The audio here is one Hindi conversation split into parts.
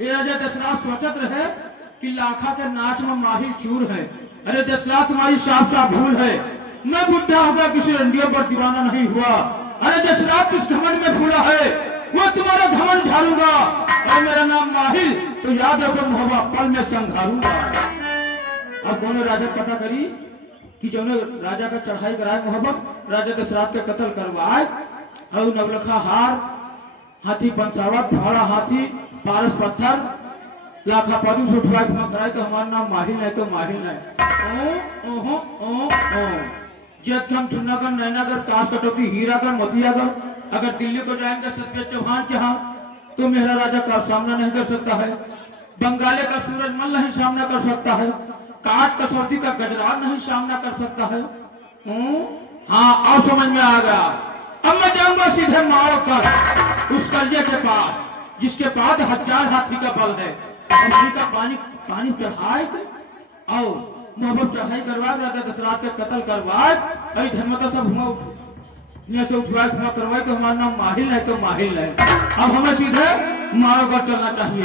ये राजा दशरथ सोचत रहे कि लाखा के नाच में माहिर चूर है। अरे दशरथ तुम्हारी साफ साफ भूल है, मैं बुढ़ा होगा किसी रंडियों पर दीवाना नहीं हुआ। अरे दशरथ किस घमंड में फूला है, वो तुम्हारा घमंड झाड़ूंगा। और मेरा नाम माहिर तो याद रखो मोहब्बा पल में संघारूंगा। अब दोनों राजा पता करी कि जो राजा का चढ़ाई कराए मोहब्बत राजा दशरथ के कत्ल करवाए। और नवलखा हार हाथी पंचावत भाड़ा हाथी पारस पत्थर लाखा पादू से उठवाए कराए तो हमारा नाम माहिर नहीं तो माहिर नहीं। जेठम चुन्नागढ़ नैनागढ़ काश कटोती हीरागढ़ मोतियागढ़ अगर दिल्ली को जाएंगे सत्य चौहान के यहाँ तो मेरा राजा का सामना नहीं कर सकता है। बंगाले का सूरजमल नहीं सामना कर सकता है। काट कसौटी का गजरान नहीं सामना कर सकता है। हाँ और समझ में आ गया। अब मैं जाऊंगा सीधे माओ कर उस कलिये के पास जिसके पास 1000 हाथी का बल है। उसी का पानी चढ़ाए और मोहब्बत चढ़ाई करवाए राजा दशरथ के कत्ल करवाए। अरे धर्मता सब से उठवाए करवाए तो हमारा नाम माहिर नहीं तो माहिर नहीं। अब हमें सीधे मारो पर चलना चाहिए।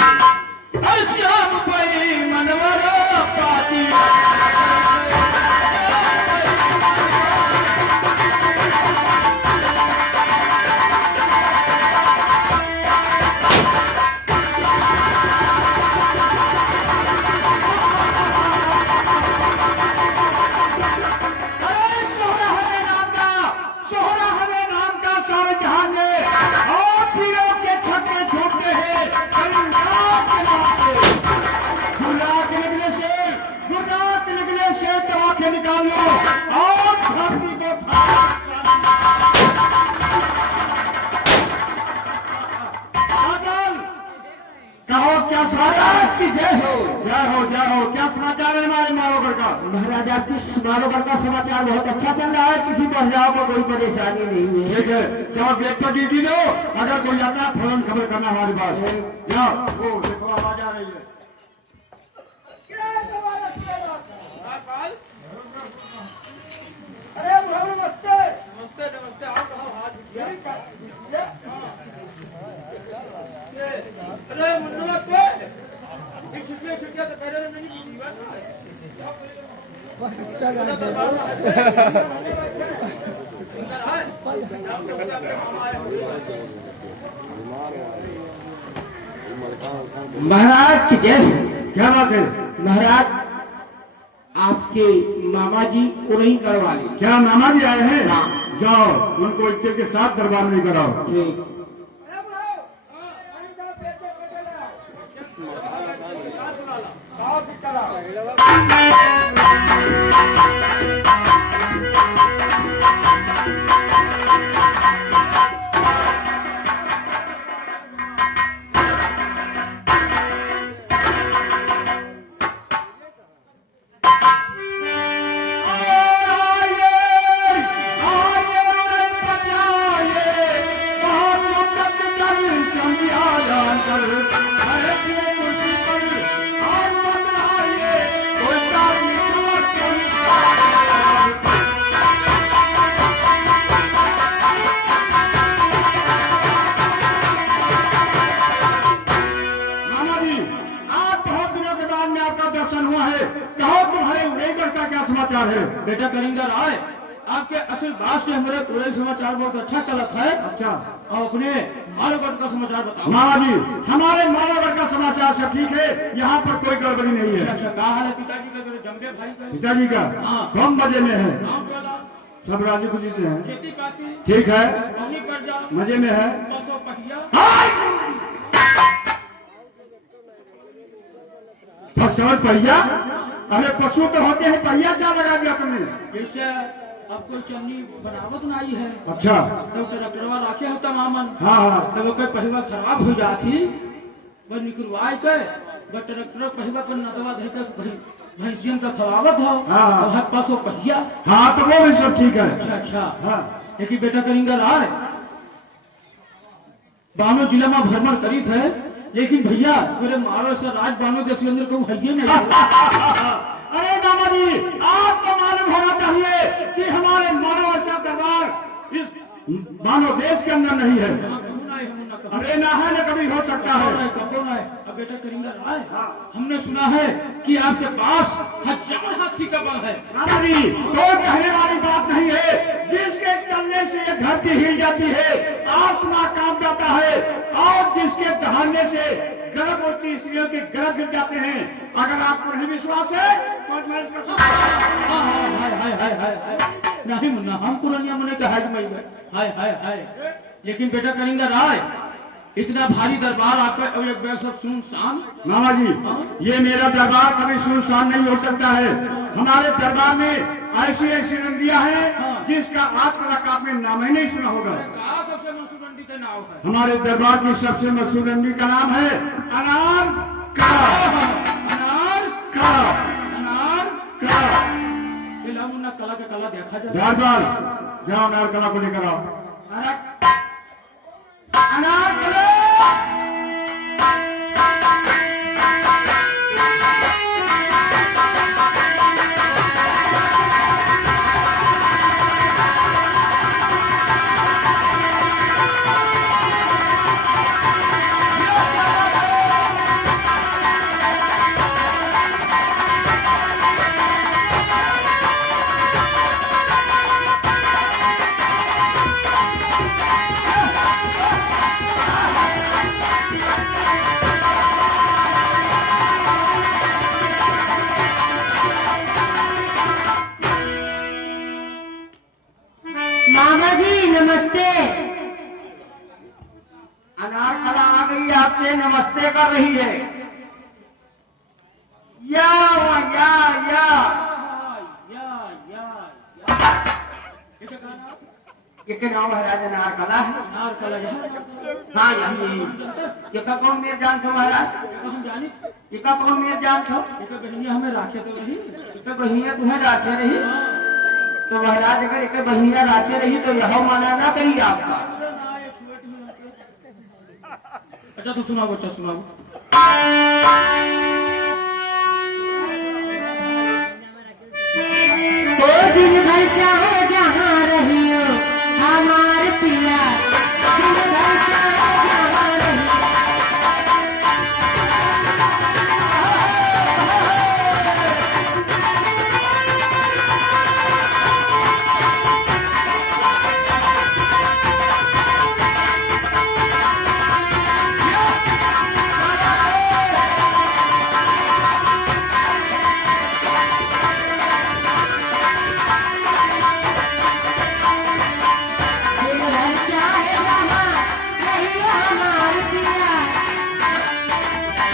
निकाल लो और धरती को कहो क्या समाचार की जय हो जय हो जय हो। क्या समाचार है हमारे मारोगढ़ का? महाराज आपकी मारोगढ़ का समाचार बहुत अच्छा चल रहा है, किसी महिलाओं को कोई परेशानी नहीं है। ठीक है जाओ गेट पर ड्यूटी दो, अगर कोई आता है फौरन खबर करना हमारे पास। जाओ वो देखो आवाज आ रही है। अरे नमस्ते नमस्ते नमस्ते आप कहो हाथ अरे मुन्ना को एक छुट्टियां तो पहले नहीं की बात महाराज की जय। क्या बात है महाराज आपके मामा जी उड़ही करवाले। क्या मामा जी आए हैं? जाओ उनको इज्जत के साथ दरबार में कराओ। ठीक समाचार है बेटा करिंगर आए आपके असल बात से हमारे पूरे समाचार बहुत अच्छा चलत है। अच्छा और अपने मालोगढ़ का समाचार बताओ। मामा जी हमारे मालोगढ़ का समाचार सब ठीक है, यहाँ पर कोई गड़बड़ी नहीं है। अच्छा क्या हाल है पिताजी का? मेरे जमगे भाई का पिताजी का कम मजे में है, सब राजी खुशी से है, खेती पाती ठीक है, मजे में है। पहिया अरे पशु तो होते हैं, पहिया क्या लगा दिया तुमने? जैसे अब कोई चन्नी बनावत नहीं है। अच्छा तो ट्रैक्टरवा रखे होता मामन। हाँ हाँ तो वो कोई पहिवा खराब हो जाती वो निकलवाए के वो ट्रैक्टर पहिवा पर नदवा धर के भैंसियन का खवावत हो। हाँ हर पासो पहिया। हाँ तो वो भी सब ठीक है। अच्छा अच्छा हाँ लेकिन बेटा करिंगर आए बानो जिला में भ्रमण करी थे, लेकिन भैया मेरे मारो से राज बानो जैसे अंदर को है नहीं। अरे मामा जी आपको मालूम होना चाहिए कि हमारे मानव ऐसा दरबार इस मानव देश के अंदर नहीं है। मुन्ना कभी अरे ना है ना कभी हो सकता है। कबो ना है। अब बेटा करिंगा राय, हमने सुना है कि आपके पास 1000 हाथी का बल है। नाना जी तो कहने वाली बात नहीं है, जिसके चलने से ये धरती हिल जाती है, आसमां कांप जाता है, और जिसके दहाड़ने से गर्भवती स्त्रियों के गर्भ गिर जाते हैं। अगर आपको नहीं विश्वास है तो मैं नहीं मुन्ना, हम पुरानिया मुन्ने का हाज मई गए। हाय हाय हाय। लेकिन बेटा करिंगा राय, इतना भारी दरबार आपका और एक बैग सब सुनसान। नाना जी ये मेरा दरबार कभी सुनसान नहीं हो सकता है। हमारे दरबार में ऐसी ऐसी रंडियां हैं जिसका आज तक आपने नाम ही नहीं सुना होगा। कहाँ सबसे मशहूर रंडी का नाम है? हमारे दरबार की सबसे मशहूर रंडी का नाम है अनार कला। अनार कला अनार कला। इला मुन्ना कला के कला देखा जाए। दरबार जाओ अनार कला को लेकर आओ। अनार कला मामा जी नमस्ते। अनार कला आ गई, आपसे नमस्ते कर रही है। या या या बेटा कहाँ नाम? ये के नाम है राजा अनार कला है। अनार कला यहाँ हाँ यही ये का कौन मेरे जान थो महाराज? हम जानी थे। ये का कौन मेरे जान थो? एक बहनिया हमें राखे तो रही। ये का बहिया तुम्हें राखे रही तो महाराज अगर एक बहिया राखे रही तो यह माना ना करिए आपका। अच्छा तो सुनाओ बच्चा सुनाओ। तो दिन भर चाहे जहाँ रही हो हमार पिया, दिन भर चाहे जहाँ रही हो। दिन भर चाहे जहाँ रही हो हमार पिया,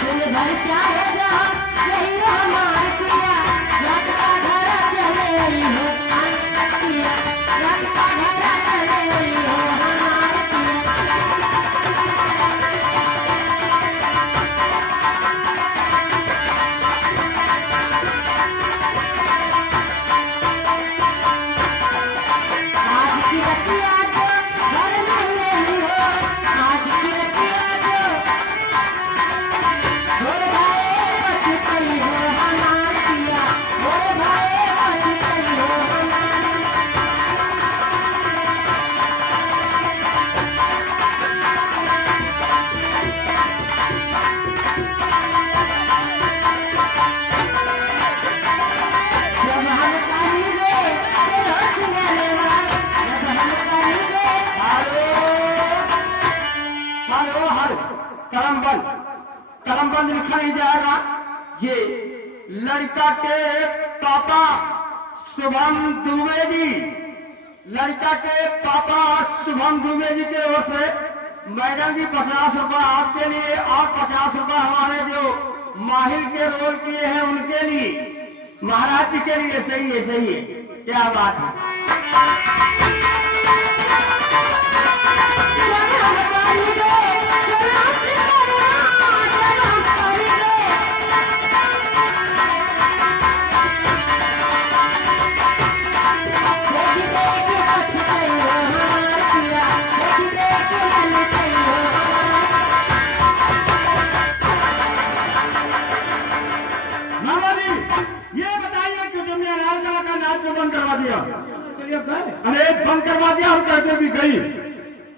दिन भर चाहे जहाँ रही हो हमार पिया। रात का घर चले रही हो हमार पिया, रात का घर चले रही हो हमार पिया। आज की रतिया को घर में नहीं हो, आज की रतिया को मोरे भाई बच गई हो हमार पिया, मोरे भाई बच गई हो हमार। जब हम कहेंगे कि रोज मिलेगा, जब हम कहेंगे हेलो हर करमबल लिखा नहीं जाएगा। ये लड़का के पापा शुभम दुबे जी, लड़का के पापा शुभम दुबे जी के ओर से मैडम जी 50 रुपए आपके लिए और 50 रुपए हमारे जो माहिर के रोल किए हैं उनके लिए, महाराज जी के लिए। सही है सही है, क्या बात है। जब हम कहेंगे कि रोज मिलेगा, जब हम कहेंगे देखी देखी बच गई हो हमार पिया, देखी देखी बच गई हो हमार। नाना जी ये बताइए कि तुमने अनार कला का नाच को बंद करवा दिया। चलिए अब गए। अरे बंद करवा दिया और कहते भी गई।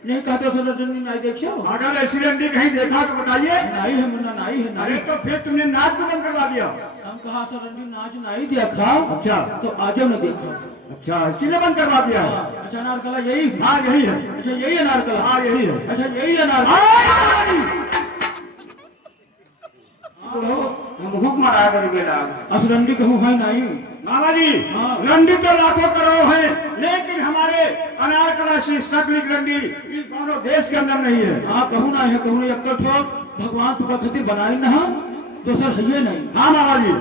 नहीं कहते सर रंडी नहीं देखियो। अगर ऐसी रंडी कहीं देखा तो बताइए। नहीं है मुन्ना, नहीं है, अरे नहीं। तो फिर तुमने नाच को बंद करवा दिया। हम कहा सर रंडी नाच नहीं देखा। अच्छा तो आजो न देखा। अच्छा, इसीलिए बंद करवा दिया। अच्छा अनारकला यही है? हाँ यही है। अच्छा यही अनारकला? हाँ यही है। अच्छा यही अनारकला। भूख मारा बेटा। अस रंडी कहूँ है नहीं। मामा जी हाँ। रंडी तो लाखों करोड़ है, लेकिन हमारे अनारकला सी सकली रंडी इस दोनों देश के अंदर नहीं है। हाँ कहूँ ना है, कहूँ नहीं अक्कर ठो भगवान तुका खातिर बनाई ना तो सर है नहीं। हाँ मामा जी।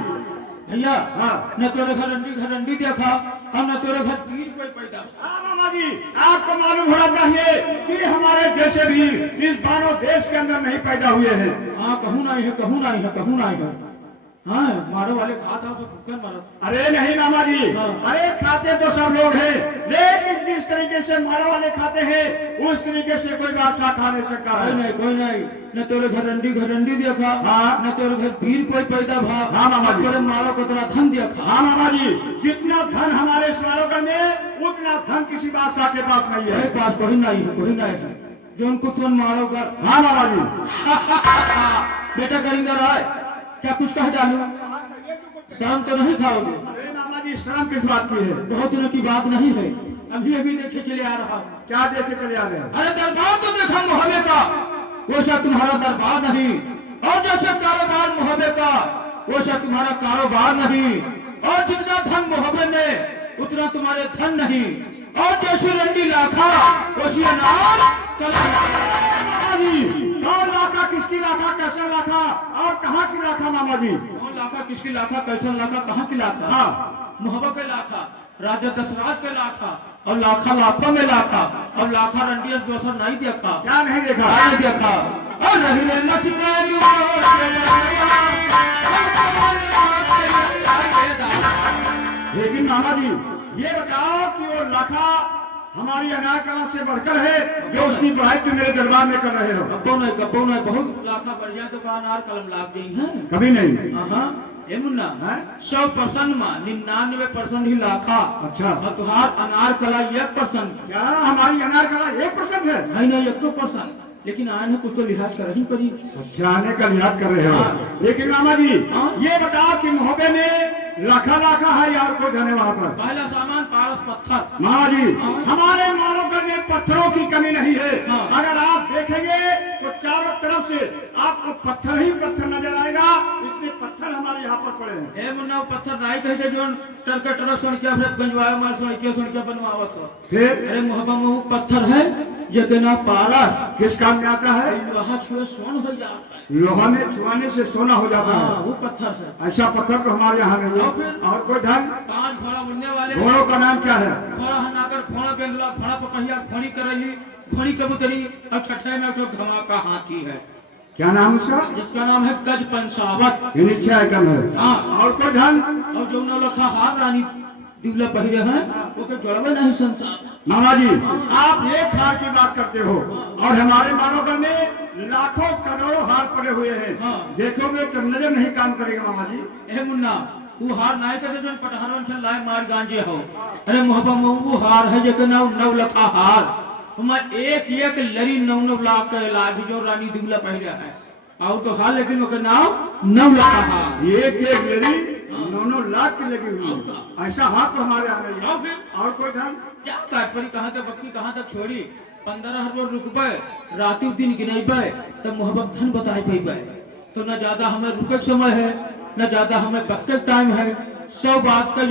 भैया हाँ। न तोरे घर रंडी देखा और न तोरे घर तीर कोई पैदा। हाँ मामा जी, आपको मालूम होना चाहिए कि हमारे जैसे वीर इस दोनों देश के अंदर नहीं पैदा हुए हैं। हाँ कहूँ नहीं है, कहूँ नहीं है, कहूँ नहीं है। हाँ मारो वाले खाता हो तो भूखन मारो। अरे नहीं मामा जी, हाँ। अरे खाते तो सब लोग हैं, लेकिन जिस तरीके से मारो वाले खाते हैं उस तरीके से कोई बादशाह खा नहीं सकता कोई है। नहीं, कोई नहीं। न तोरे घर रंडी देखा। हाँ। न तोरे घर वीर कोई पैदा भा। हाँ मामा जी। तोरे मारो को तोरा धन देखा। हाँ मामा जी, जितना धन हमारे इस मालोगढ़ में उतना धन किसी बादशाह के पास नहीं है। मेरे पास कोई नहीं है, कोई नहीं है जो उनको तुम मारो कर। हाँ मामा जी। बेटा करेंगे राय क्या कुछ कह डालू? शाम तो नहीं खाओगे? अरे मामा जी, शर्म किस बात की है? बहुत दिनों की बात नहीं है, अभी अभी देखे चले आ रहा हूँ। क्या देखे चले आ रहे हैं? अरे दरबार तो देखा मुहब्बे का, वैसा तुम्हारा दरबार नहीं। और जैसे कारोबार मुहब्बे का, वैसा तुम्हारा कारोबार नहीं। और जितना धन मुहब्बे में उतना तुम्हारे धन नहीं। और जैसे रंडी लाखा वैसी अनार कला। मामा जी, कौन लाखा, किसकी लाखा, कैसा लाखा और कहाँ की लाखा मामा जी? कौन लाखा, किसकी लाखा, कैसा लाखा, कहाँ की लाखा? हाँ। मुहब्बा के लाखा, राजा दशराज के लाखा, और लाखा लाखों में लाखा। और लाखा रंडिया दोसर नहीं देखा। क्या नहीं देखा? नहीं देखा। और रही रे नचने लेकिन मामा जी, ये बताओ कि वो लाखा हमारी अनारकला से बढ़कर है जो उसकी बुराई तुम मेरे दरबार में कर रहे हो? कब्बो नहीं, बहुत लाखा बढ़ जाए तो अनार कलम लाग गई है। कभी नहीं। हाँ ए मुन्ना, हैं? 100% में 99% ही लाखा। अच्छा। और तुहार अनार कला 1%। क्या हमारी अनारकला 1% है? नहीं 1%, लेकिन आए हैं कुछ तो लिहाज कर ही पड़ी। अच्छा, आने का याद कर रहे हो। हाँ। लेकिन मामा जी, हाँ। ये बताओ कि मोहब्बे में लाखा लाखा है या और कोई धन है वहाँ पर? पहला सामान पारस पत्थर। मामा जी, हाँ। हमारे मानवगढ़ में पत्थरों की कमी नहीं है। हाँ। अगर आप देखेंगे तो चारों तरफ से आपको पत्थर ही पत्थर नजर आएगा। इतने पत्थर हमारे यहाँ पर पड़े हैं। ए मुन्ना, वो पत्थर नहीं कहे जो टरका टरक सुन के फिर गंजवाए मार सुन के बनवावत हो। फिर अरे मोहब्बा में वो पत्थर है जो के नाम पारस। किस काम में आता है? लोहा छुए सोन हो जाता है। लोहा में छुआने से सोना हो जाता हाँ है। वो पत्थर है। ऐसा पत्थर तो हमारे यहाँ नहीं और फिर? है। और कोई धन? 5 घोड़ा उड़ने वाले। घोड़ों का नाम क्या है? घोड़ा हनाकर, घोड़ा बेंगला, घोड़ा पकहिया, घोड़ी करैली, घोड़ी कबूतरी, और छठे में तो धमाका हाथी है क्या नाम उसका? जिसका नाम है गज पंचावत। ये नीचे आइटम है। हाँ। और कोई धन? और जो नौलखा हार रानी दिवला पहिरे हैं वो के जोड़वे नहीं संसार। मामा जी, आप एक हार की बात करते हो और हमारे मानवगढ़ में लाखों करोड़ों हार पड़े हुए हैं। हाँ। देखोगे तो नजर नहीं काम करेगा मामा जी। ए मुन्ना, वो हार नहीं करे जो पटहरवन से लाए मार गांजे हो। अरे मोहब्बा में वो हार है जो के नाम 9 लखा हार। हमार एक लरी 9 लाख का इलाज जो रानी दिवला पहिरे है। और तो हाल लेकिन वो के नाम 9 लखा हार। एक लेरी 9 लाख की लगी हुई है। ऐसा हाथ तो हमारे यहाँ नहीं है। और कोई धन? क्या तात्पर्य, कहाँ तक बकरी कहाँ तक छोड़ी? 15 रोज रुकबे, राति दिन गिनेबे तब मोहब्बत धन बताए पेबे। तो न ज्यादा हमें रुके समय है, न ज्यादा हमें बक्के टाइम है। 100 बात का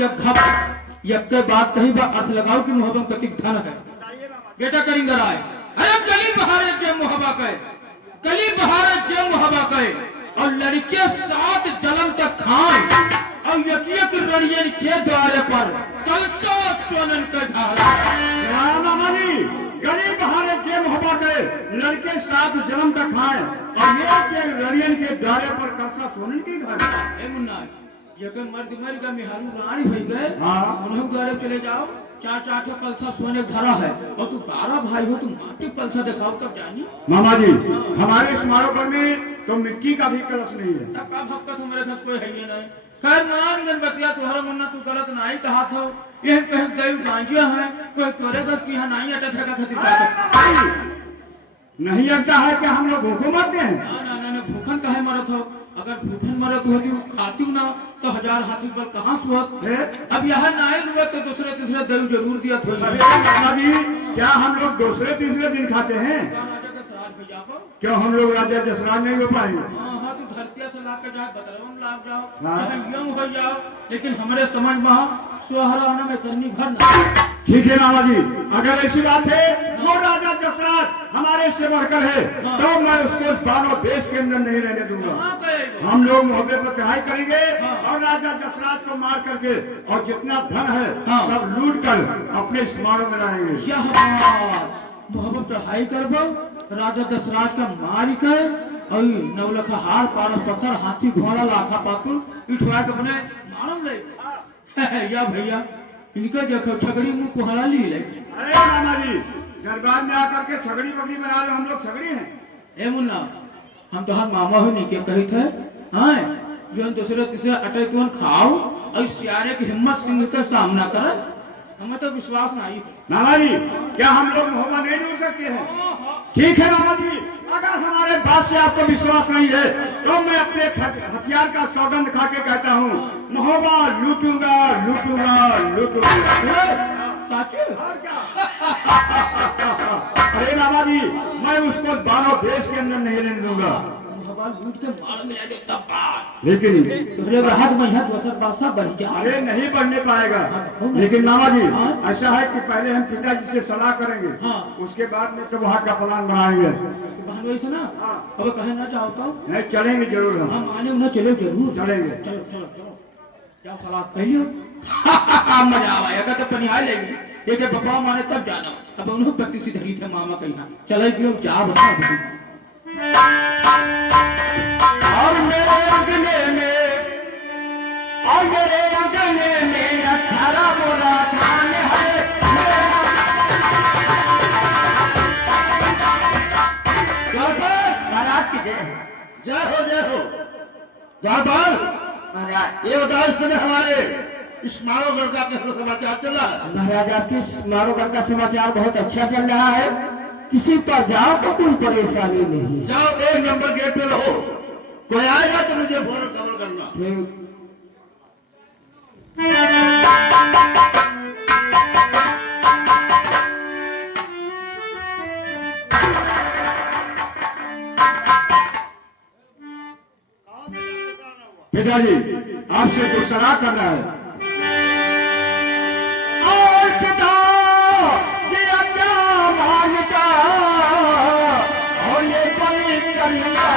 यक बात कहीं बा अर्थ लगाओ कि मोहब्बत कतिक धन है। बेटा करेंगे राय, अरे गली बहारे जे मोहब्बत है, गली बहारे जे मोहब्बत है। और लड़के 7 जन्म तक खाए और यकियत रड़ियन के द्वारे पर कलसा सोनन का ढाला। क्या मामा जी, गली बहारे जे मोहब्बत है, लड़के 7 जन्म तक खाए और ये लड़ियन के द्वारे पर कलसा सोनन की घाट। ए मुन्ना, यकन मर का मिहारू रानी भई गए। हाँ। उन्हें गारे चले जाओ, 4 ठो कलसा सोने धरा है और तू 12 भाई हो, तुम माटी कलसा दिखाओ तब जानी। मामा जी, हमारे इस मारोगढ़ में तो मिट्टी का भी कलश नहीं है। तब का भक्कत हमारे घर कोई है ही नहीं। खैर मान गणपतिया तुम्हारा मुन्ना तू गलत नहीं कहा था। यह कहीं गई गांजिया है कोई तोरे घर की यहाँ नहीं अटक है का खातिर। नहीं लगता है कि हम लोग भूखों मरते हैं। ना भूखन काहे मरत हो? अगर भूखन मरत होती खाती ना तो 1000 हाथी पर कहाँ सुहत। अब यहाँ ना आए हुआ तो दूसरे तीसरे देव जरूर दिया थोड़ी। नाना जी क्या हम लोग दूसरे तीसरे दिन खाते हैं? राजा का श्राद्ध भेजा को क्यों हम लोग राजा जसराज नहीं हो पाएंगे? हाँ तू धरतिया से ला के जाए बदरवन लाग जाओ हाँ। चाहे यम हो जाओ, लेकिन हमारे समझ में सोहराना में करनी भर ना। ठीक है नाना जी, अगर ऐसी बात है वो राजा जसराज हमारे से बढ़कर है तो मैं उसको दानों देश के अंदर नहीं रहने दूंगा। हाँ करेगा। हम लोग मोहब्बे पर चढ़ाई करेंगे हाँ। और राजा जसराज को मार करके और जितना धन है हाँ। सब लूट कर अपने स्मारक में लाएंगे। यह बात मोहब्बत चढ़ाई करबो राजा दशराज का मारी कर और नवलखा हार पारस पत्थर हाथी घोड़ा लाखा पाकुल इठवा के बने मालूम ले। या भैया इनका देखो छगड़ी मुंह कुहरा ली ले। अरे नाना जी दरबार में आकर के छगड़ी बकरी बना रहे, हम लोग छगड़ी हैं। ए मुन्ना हम तो हर मामा हो नहीं के कही थे हाँ जो दूसरे तीसरे अटै कौन खाओ और सियारे की हिम्मत सिंह का सामना कर, हमें तो विश्वास नहीं। नाना जी क्या हम लोग मोहब्बत नहीं ढूंढ सकते हैं? ठीक है नाना जी, अगर हमारे बात से आपको विश्वास नहीं है तो मैं अपने हथियार का सौगंध खा के कहता हूँ मोहब्बत लूटूंगा लूटूंगा लूटूंगा। साचू और क्या? अरे नाना जी मैं उसको दानव देश के अंदर नहीं रहने दूंगा। लूट के मार में जाए तब बात। लेकिन तोहरे हाथ में हाथ वसर बासा बढ़ जा। अरे नहीं बढ़ने पाएगा। लेकिन नाना जी हाँ। ऐसा है कि पहले हम पिताजी से सलाह करेंगे हाँ। उसके बाद में तो वहाँ का प्लान बनाएंगे। बहन वही से ना हाँ। अब कहे ना चाहो तो नहीं चलेंगे जरूर हम हम आने उन्हें चले जरूर चलेंगे। चलो चलो चलो जाओ सलाह पहले मजा आवा अगर तो पनिहार लेगी एक पप्पा माने तब जाना। अब उन्होंने पति सी धरी थे मामा कहीं चले कि जा बता और मेरे अंगने में 18 बोरा धान है। महाराज की जय हो जय हो। जाबाल ये बताओ इस समय हमारे स्मारोगढ़ का कैसा समाचार चल रहा है? महाराज आपके स्मारोगढ़ का समाचार बहुत अच्छा चल रहा है, किसी पर जाओ तो कोई परेशानी नहीं। जाओ 1 नंबर गेट पे रहो, कोई आएगा तो मुझे फौरन खबर करना। ठीक। पिताजी आपसे जो सलाह करना है और पिता ये क्या मांगता और ये बलि करना।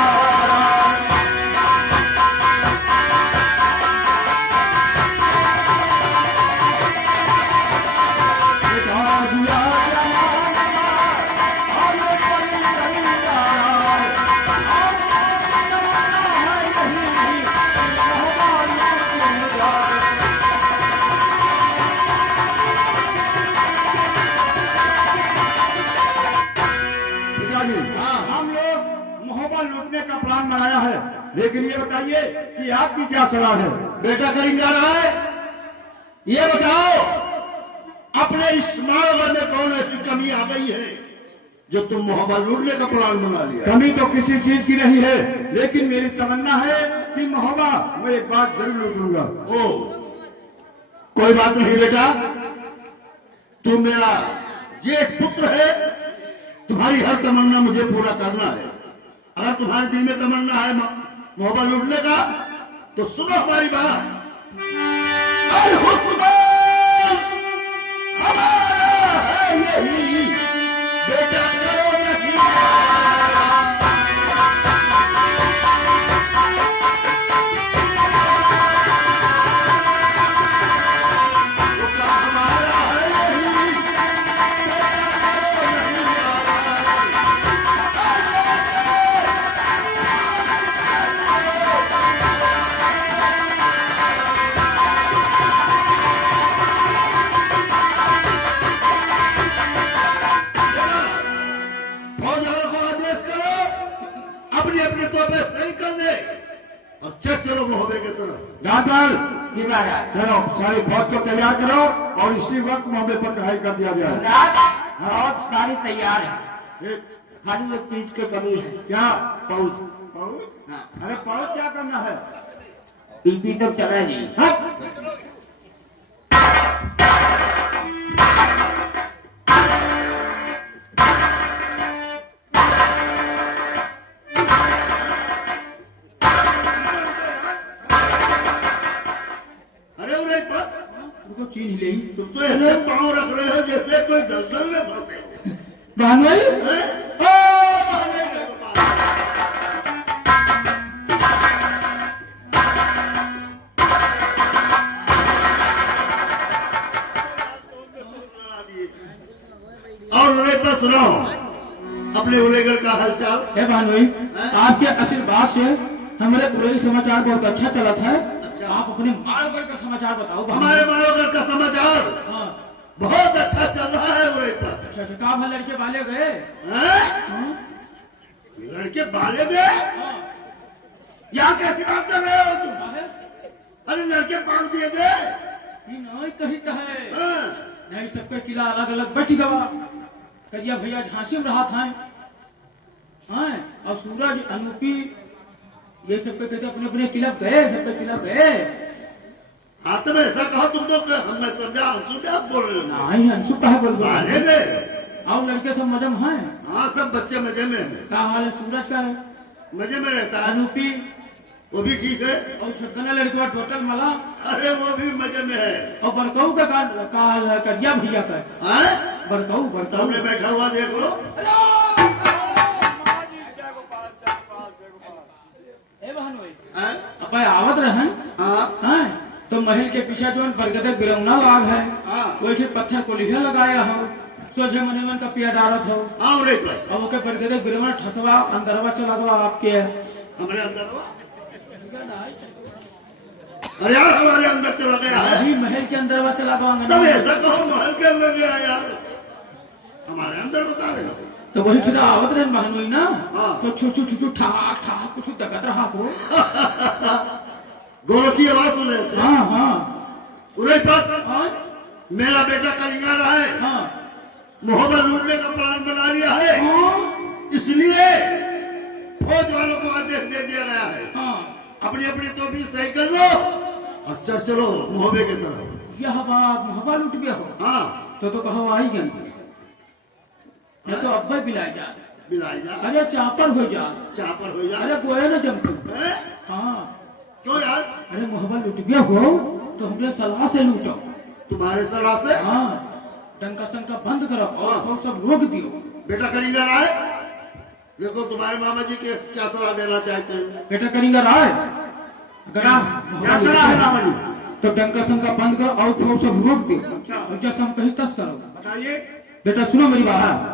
हम लोग मोहब्बत लूटने का प्लान बनाया है, लेकिन ये बताइए कि आपकी क्या सलाह है? बेटा करीम जा रहा है, ये बताओ अपने इस मामले में कौन ऐसी कमी आ गई है जो तुम मोहब्बत लूटने का प्लान बना लिया? कमी तो किसी चीज की नहीं है, लेकिन मेरी तमन्ना है कि मोहब्बत मैं एक बार जरूर लूटूंगा। ओ कोई बात नहीं बेटा, तू मेरा जेठ पुत्र है, तुम्हारी हर तमन्ना मुझे पूरा करना है। अगर तुम्हारे दिल में तमन्ना है मोहब्बत लूटने का तो सुनो हमारी बात। अरे हमारा है यही बेटा, करो नहीं। चलो मोहब्बे की तरफ चलो, सारी फौज को तैयार करो और इसी वक्त मोहब्बे पर चढ़ाई कर दिया जाए। और सारी तैयार है। खाली एक चीज की कमी है। क्या? पहुंच पहुंच? हाँ। अरे पहुंच क्या करना है? पीपी तक चला जी। हट! अरे उन्हें उनको चीन ही ले तुम तो ऐसे पाँव रख रहे हो जैसे कोई दलदल में फंसे हो। बहन भाई हैं? और उन्हें तो सुनाओ अपने उलेगढ़ का हालचाल। हे बहन भाई आपके आशीर्वाद से हमारे पूरे समाचार बहुत अच्छा चला था। अच्छा। आप अपने मालगढ़ का समाचार बताओ बहन हमारे भाई। मानवगढ़ का समाचार हाँ बहुत अच्छा चल रहा है उन्हें पर। अच्छा अच्छा कहाँ भर लड़के वाले गए? हैं? हाँ? लड़के बाले गए? हाँ, यहाँ कैसी बात कर रहे हो तुम? बाहर? अरे लड़के बांध दिए गए? ई नहीं कही है हाँ। नहीं सबका किला अलग अलग बैठ गवा। करिया भैया झांसी में रहा था हाँ और सूरज अनुपी ये सबके कहते अपने अपने किला गए सबके किला गए। हाँ तो मैं ऐसा कहा तुम तो मैं समझा अंशु क्या बोल रहे हो? नहीं अंशु कहा बोल बाले गए? और लड़के सब मजम हैं। हाँ सब बच्चे मजे में हैं। क्या हाल है सूरज का है? मजे में रहता है। अनुपी वो भी ठीक है। और छटकना लड़के टोटल मला अरे वो भी मजे में है। और बड़काऊ का हाल है करिया भैया का हाँ? बड़काऊ बड़काऊ सामने बैठा हुआ देख लो। हाँ? अब आवत रहन हाँ? हाँ तो महल के पीछे जो बरगद बिरौना लाग है हाँ। वैसे पत्थर को लिखे लगाया हो सोचे मने मन का पिया डालत हो हाँ उन्हें पर। अब ओके बरगद बिरौना ठसवा अंदरवा चला गवा आपके हमारे अंदर हुआ? अरे यार हमारे अंदर चला गया है। अभी महल के अंदरवा चला गवा तब ऐसा कहो महल के अंदर गया यार। हमारे अंदर बता रहे हो। तो वही फिर आवत रहे बहन हुई ना हाँ। तो छुछू छुछू ठाक ठाक कुछ दगत रहा हो। गोरों की आवाज सुन रहे थे। हाँ हाँ उन्हें पर हाँ मेरा बेटा कलिंगा रहा है। हाँ मोहब्बत लूटने का प्लान बना लिया है। हाँ इसलिए फौज वालों को आदेश दे दिया गया है हाँ अपनी अपनी तोपी सही कर लो और चलो मोहब्बे की तरफ। यह बात मोहब्बत लुट गया हो हाँ तो कहो आई गन या तो अब्बा बिला जा बिलाई जा। अरे चापर हो जा चापर हो जा। अरे गोया ना चमकू हैं? हाँ क्यों यार? अरे मोहब्बत लुट गया हो तो हमने सलाह से लूटो। तुम्हारे सलाह से? हाँ डंका संका बंद करो और वो सब रोक दियो। बेटा कलिंगा रहा है। देखो तुम्हारे मामा जी के क्या सलाह देना चाहते हैं। बेटा करेंगे राय अगर क्या सलाह है मामा जी? तो डंका संका बंद करो और वो सब रोक दियो और जैसे हम कहीं तस करो। बताइए। बेटा सुनो मेरी बात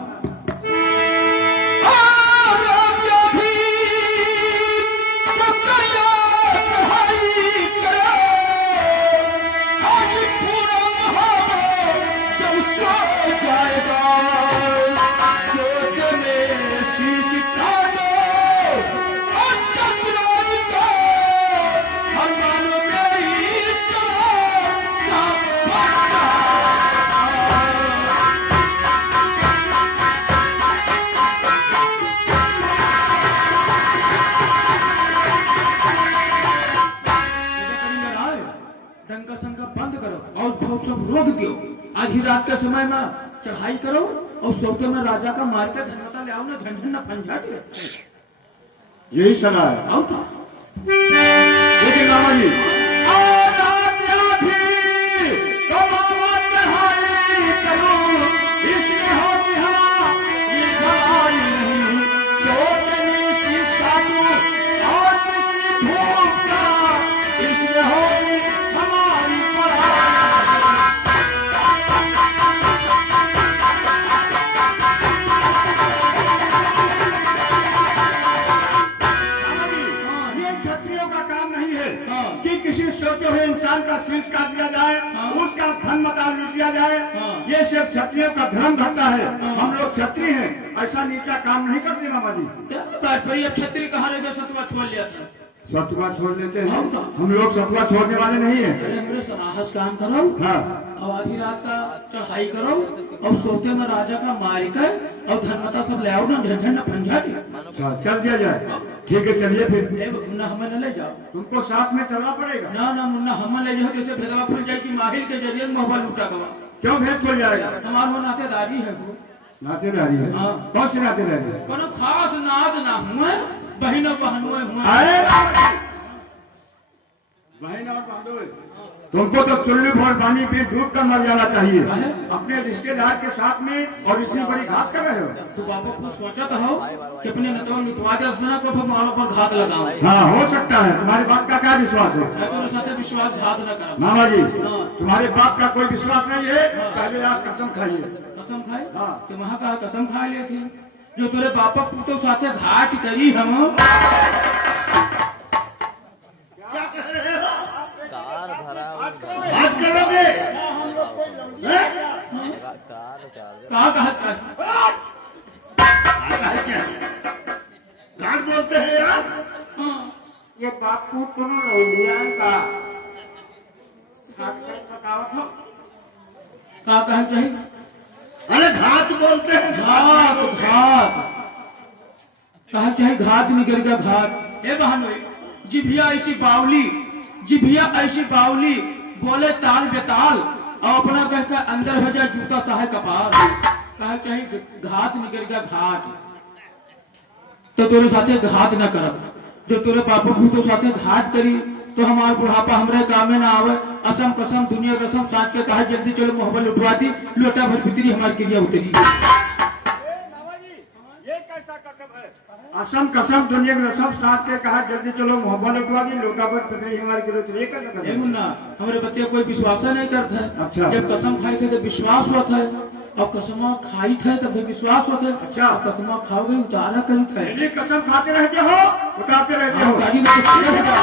डंका संका बंद करो और वो सब रोक दियो। आधी रात के समय में चढ़ाई करो और सोते में राजा का मार के धनवता ले आओ ना झंझन ना पंझाट यही सलाह है। आओ था लेकिन मामा जी इंसान का शीश काट दिया जाए। हाँ। उसका धन मता लूट लिया जाए। हाँ। ये सिर्फ क्षत्रियों का धर्म घटता है। हम लोग क्षत्रिय हैं, ऐसा नीचा काम नहीं करते मामा जी। तात्पर्य क्षत्रिय कहा रहे सतवा छोड़ लिया था। सतुआ छोड़ लेते हैं। हम तो- हम लोग सतुआ छोड़ने वाले नहीं है। अरे हमरे साहस काम करो हाँ और आधी रात का चढ़ाई करो और सोते में राजा का मार कर और धर्मता सब ले आओ ना, झंझट ना पंजा दी। अच्छा चल दिया जाए, ठीक है चलिए फिर। ए मुन्ना हमें न ले जाओ। तुमको साथ में चलना पड़ेगा। ना ना मुन्ना हमें ले जाओ, जैसे भेदवा खुल जाए कि माहिल के जरिए मोहब्बत लूटा गवा। क्यों भेद खुल जाएगा? हमारे वो नातेदारी है वो। नातेदारी है? हाँ। कौन सी नातेदारी है? कोनो खास नात ना हुए, बहन बहन हुए। बहन और बहनोई, तुमको तो चुल्लू भर पानी पे डूब कर मर जाना चाहिए अपने रिश्तेदार के साथ में, और इतनी बड़ी घात कर रहे हो। तो बाबा को सोचा तो हो कि अपने नतवा लुटवा दे, सुना को फिर मारो पर घात लगाओ। हाँ हो सकता है, तुम्हारे बात का क्या विश्वास है? मैं तो साथे विश्वासघात न करो। मामा जी हाँ। तुम्हारे बात का कोई विश्वास नहीं है, पहले आप कसम खाइए। कसम खाए? हाँ। तो वहाँ का कसम खा लिए थे जो तेरे बापा पुतो साथे घाट करी हम। बात करोगे? कहा घाट बोलते हैं यार। ये बापू तुम नहीं लिया का कहा चाहिए? अरे घाट बोलते हैं। घात घात कहा चाहे घात निकल का घाट। ए बहनोई, जिभिया ऐसी बावली, जिभिया ऐसी बावली, बोले ताल बेताल, और अपना कहकर अंदर हो जाए जूता साहे कपाल। कहा चाहे घात निकल का घाट। तो तेरे साथे घात न करब, जो तेरे पापा भूतो साथे घात करी तो हमार बुढ़ापा हमरे काम में ना आवे। असम कसम दुनिया रसम साथ के कहा जल्दी चलो मोहब्बत लुटवा दी, लोटा भर भीतरी हमारी क्रिया उतरी। असम कसम दुनिया में सब साथ के कहा जल्दी चलो मोहब्बत लुटवा दी, लोटा पर पत्नी हमारी करो तो ये कैसा ए कर? मुन्ना, हमारे बच्चे कोई विश्वास नहीं करता है। अच्छा। जब कसम खाई थे तो विश्वास होता है, और कसम खाई थे तब भी विश्वास होता है। अच्छा। और कसम खाओगे उतारा करी थे। कसम खाते रहते हो, उतारते रहते हो। गाड़ी में तो